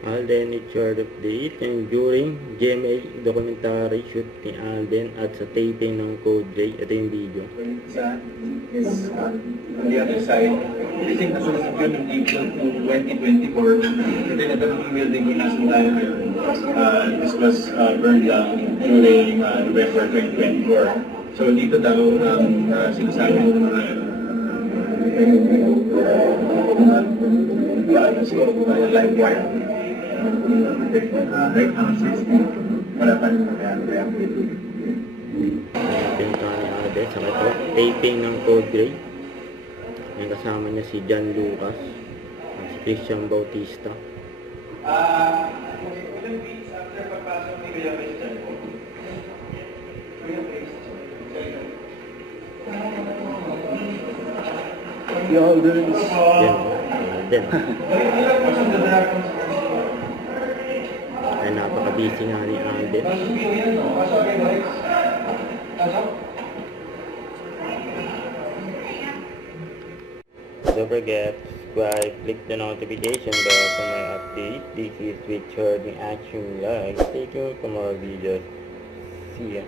Alden, it's your update. And during GMA documentary shoot ni Alden at sa taping ng Code J, ito yung video. Is on the other side. I think nasunod yun in April to 2024. Ito yung natanong building ko nasa tayo ngayon. This was burned down during November 2024. So dito daw sinasabi ng mga live wire. Right now, 60. Wala pa rin reactive. Pinta ni Alden sa ito, taping ng Code J. Yung kasama niya si John Lucas, si Christian Bautista. Ilang weeks after pagpasok ni Kuya Christian po? Kuya Christian. The Aldens. Yan, Alden. Ay, napaka-busy nga ni Alden. Don't forget, subscribe, click the notification bell for my update. This is Richard in Action Live. Stay tuned for more videos. See ya.